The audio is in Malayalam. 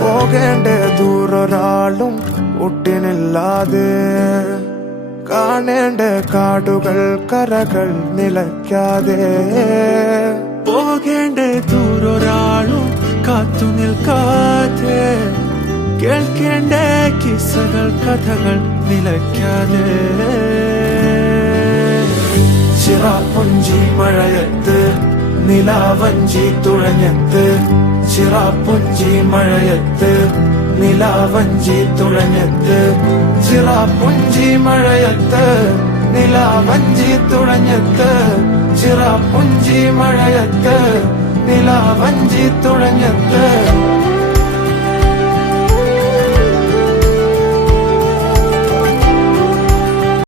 പോകേണ്ട ദൂരൊരാളും ഒട്ടിനില്ലാതെ, കാണേണ്ട കാടുകൾ കരകൾ നിലയ്ക്കാതെ. പോകേണ്ട ദൂരൊരാളും കാത്തു നിൽക്കാതെ, കേൾക്കേണ്ട കിസ്സകൾ കഥകൾ നിലയ്ക്കാതെ. ചിറാപ്പുഞ്ചി മഴയത്ത് നിലാവഞ്ചി തുഴഞ്ഞത്ത്, ചിറാപ്പുഞ്ചി മഴയത്ത് നിലാവഞ്ചി തുഴഞ്ഞത്ത്, ചിറാപ്പുഞ്ചി മഴയത്ത് നിലാവഞ്ചി തുഴഞ്ഞത്ത്, ചിറാപ്പുഞ്ചി മഴയത്ത് നിലാവഞ്ചി തുഴഞ്ഞത്ത്.